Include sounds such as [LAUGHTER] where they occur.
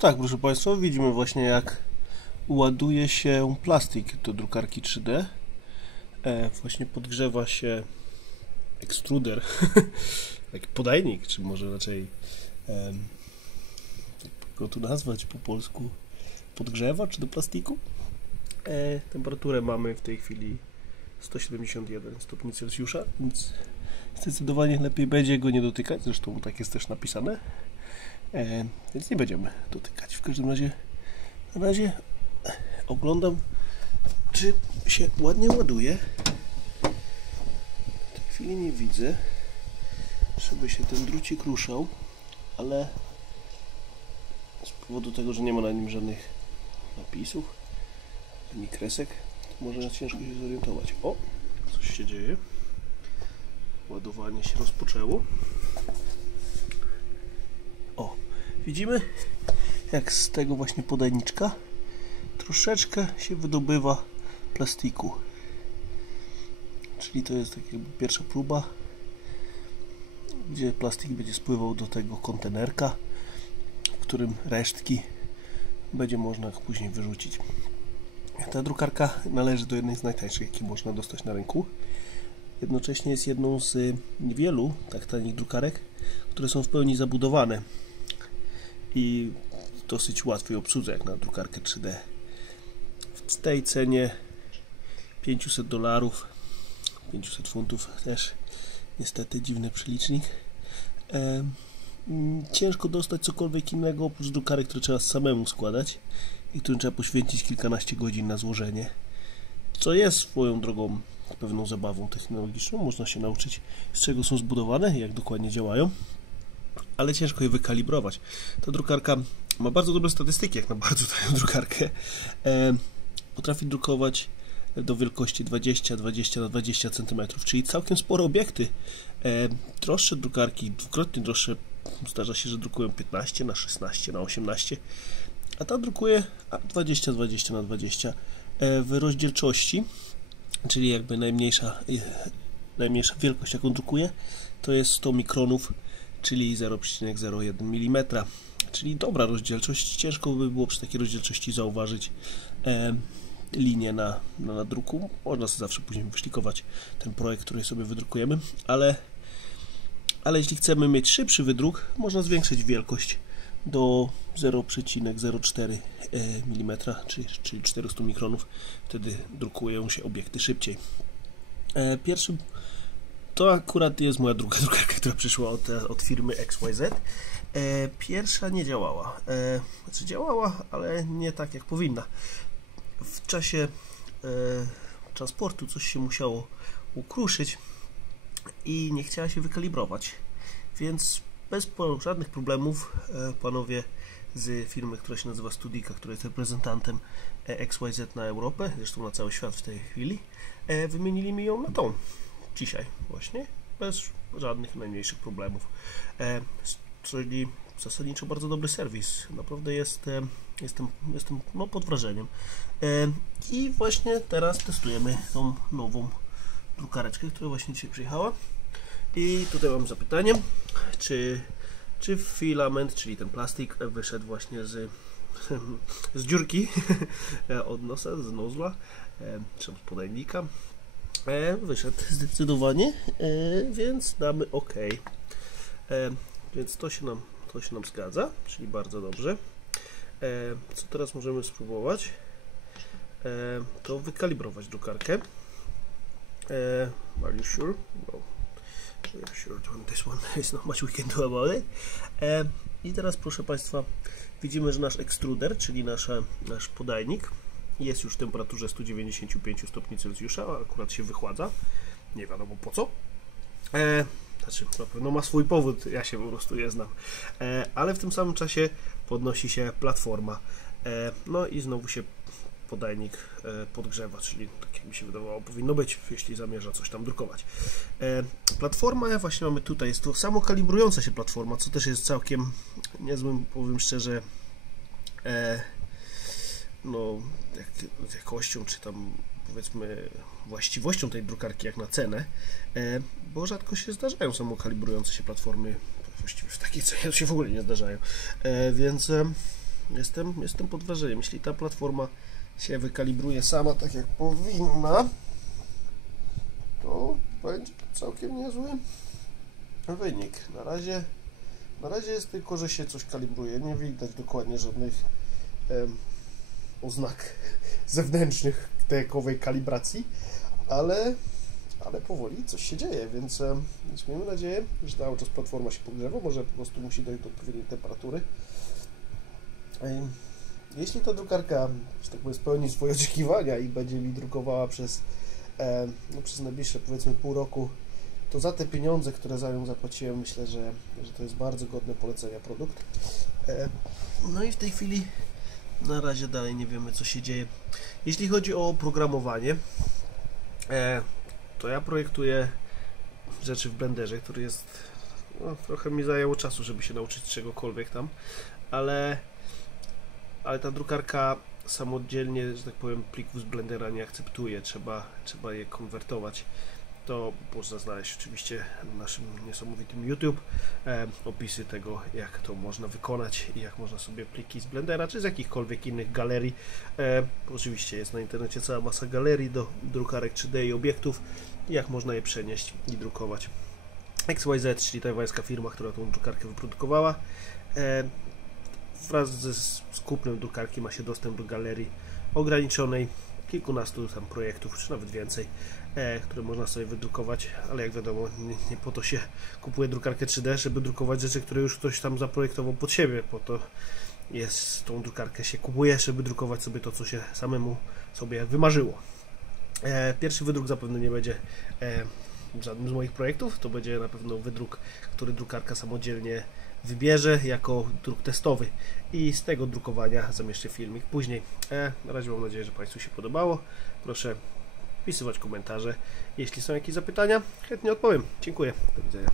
Tak, proszę Państwa, widzimy właśnie jak ładuje się plastik do drukarki 3D. E, właśnie podgrzewa się ekstruder, taki [LAUGHS] podajnik, czy może raczej e, go tu nazwać po polsku, podgrzewacz do plastiku. E, temperaturę mamy w tej chwili 171 stopni Celsjusza, więc zdecydowanie lepiej będzie go nie dotykać, zresztą tak jest też napisane. E, więc nie będziemy dotykać. W każdym razie na razie oglądam, czy się ładnie ładuje. W tej chwili nie widzę, żeby się ten drucik ruszał, ale z powodu tego, że nie ma na nim żadnych napisów ani kresek, to może ciężko się zorientować. O, coś się dzieje. Ładowanie się rozpoczęło. Widzimy jak z tego właśnie podajniczka troszeczkę się wydobywa plastiku. Czyli to jest tak jakby pierwsza próba, gdzie plastik będzie spływał do tego kontenerka, w którym resztki będzie można później wyrzucić. Ta drukarka należy do jednej z najtańszych, jakie można dostać na rynku. Jednocześnie jest jedną z niewielu tak tanich drukarek, które są w pełni zabudowane i dosyć łatwej obsłudze jak na drukarkę 3D. W tej cenie 500 dolarów, 500 funtów też niestety dziwny przelicznik. Ciężko dostać cokolwiek innego oprócz drukarek, które trzeba samemu składać i którym trzeba poświęcić kilkanaście godzin na złożenie. Co jest swoją drogą pewną zabawą technologiczną, można się nauczyć z czego są zbudowane, jak dokładnie działają ale ciężko je wykalibrować. Ta drukarka ma bardzo dobre statystyki, jak na bardzo tanią [LAUGHS] drukarkę. E, potrafi drukować do wielkości 20-20 na 20 cm, czyli całkiem spore obiekty. E, droższe drukarki, dwukrotnie droższe, zdarza się, że drukują 15 na 16 na 18, a ta drukuje 20-20 na 20 e, w rozdzielczości, czyli jakby najmniejsza, e, najmniejsza wielkość, jaką drukuje, to jest 100 mikronów czyli 0,01 mm. Czyli dobra rozdzielczość. Ciężko by było przy takiej rozdzielczości zauważyć e, linię na, na nadruku. Można sobie zawsze później wyszlikować ten projekt, który sobie wydrukujemy, ale, ale jeśli chcemy mieć szybszy wydruk, można zwiększyć wielkość do 0,04 mm, czyli, czyli 400 mikronów. Wtedy drukują się obiekty szybciej. E, pierwszym to akurat jest moja druga [LAUGHS] drukarka, która przyszła od, od firmy XYZ. E, pierwsza nie działała. E, znaczy działała, ale nie tak jak powinna. W czasie e, transportu coś się musiało ukruszyć i nie chciała się wykalibrować. Więc bez żadnych problemów e, panowie z firmy, która się nazywa Studika, która jest reprezentantem e, XYZ na Europę, zresztą na cały świat w tej chwili, e, wymienili mi ją na tą dzisiaj właśnie, bez żadnych najmniejszych problemów. E, czyli zasadniczo bardzo dobry serwis. Naprawdę jest, e, jestem, jestem no, pod wrażeniem. E, I właśnie teraz testujemy tą nową drukareczkę, która właśnie dzisiaj przyjechała. I tutaj mam zapytanie, czy, czy filament, czyli ten plastik wyszedł właśnie z, [LAUGHS] z dziurki [LAUGHS] od nosa, z nozla, czy z podajnika, E, wyszedł [LAUGHS] zdecydowanie, e, więc damy OK. E, więc to się, nam, to się nam zgadza, czyli bardzo dobrze. E, co teraz możemy spróbować? E, to wykalibrować drukarkę. E, are you sure? No. Are sure on this one? [LAUGHS] There's not much we can do about it. I teraz proszę Państwa, widzimy, że nasz ekstruder, czyli nasza, nasz podajnik, jest już w temperaturze 195 stopni Celsjusza, akurat się wychładza. Nie wiadomo po co. E, znaczy, na pewno ma swój powód, ja się po prostu je znam. E, ale w tym samym czasie podnosi się platforma. E, no i znowu się podajnik e, podgrzewa, czyli tak jak mi się wydawało powinno być, jeśli zamierza coś tam drukować. E, platforma, właśnie mamy tutaj, jest to samo kalibrująca się platforma, co też jest całkiem niezłym, powiem szczerze, e, no, jak, jakością, czy tam powiedzmy właściwością tej drukarki jak na cenę, e, bo rzadko się zdarzają samokalibrujące się platformy, właściwie w takiej cenie się w ogóle nie zdarzają, e, więc, e, jestem, jestem pod wrażeniem. Jeśli ta platforma się wykalibruje sama tak jak powinna, to będzie całkiem niezły wynik. Na razie, na razie jest tylko, że się coś kalibruje. Nie widać dokładnie żadnych em, oznak zewnętrznych takowej kalibracji, ale, ale powoli coś się dzieje, więc, więc miejmy nadzieję, że cały czas platforma się pogrzewa, może po prostu musi dojść do odpowiedniej temperatury. Em, Jeśli ta drukarka, że tak powiem, spełni swoje oczekiwania i będzie mi drukowała przez, no, przez najbliższe powiedzmy pół roku, to za te pieniądze, które za nią zapłaciłem, myślę, że, że to jest bardzo godne polecenia produkt. E, no i w tej chwili na razie dalej nie wiemy, co się dzieje. Jeśli chodzi o programowanie, e, to ja projektuję rzeczy w Blenderze, który jest. No, trochę mi zajęło czasu, żeby się nauczyć czegokolwiek tam, ale, ale ta drukarka samodzielnie, że tak powiem, plików z Blendera nie akceptuje. Trzeba, trzeba je konwertować to można znaleźć oczywiście na naszym niesamowitym YouTube e, opisy tego, jak to można wykonać i jak można sobie pliki z Blendera czy z jakichkolwiek innych galerii. E, oczywiście jest na internecie cała masa galerii do drukarek 3D i obiektów, jak można je przenieść i drukować. XYZ, czyli tajwańska firma, która tą drukarkę wyprodukowała. E, wraz ze z kupnem drukarki ma się dostęp do galerii ograniczonej, kilkunastu tam projektów, czy nawet więcej e, które można sobie wydrukować, ale jak wiadomo, nie, nie, po to się kupuje drukarkę 3D, żeby drukować rzeczy, które już ktoś tam zaprojektował pod siebie, po to jest tą drukarkę się kupuje, żeby drukować sobie to, co się samemu sobie wymarzyło. E, pierwszy wydruk zapewne nie będzie e, żadnym z moich projektów, to będzie na pewno wydruk, który drukarka samodzielnie wybierze jako druk testowy i z tego drukowania zamieszczę filmik później. E, na razie mam nadzieję, że Państwu się podobało. Proszę wpisywać komentarze. Jeśli są jakieś zapytania, chętnie odpowiem. Dziękuję. Do widzenia.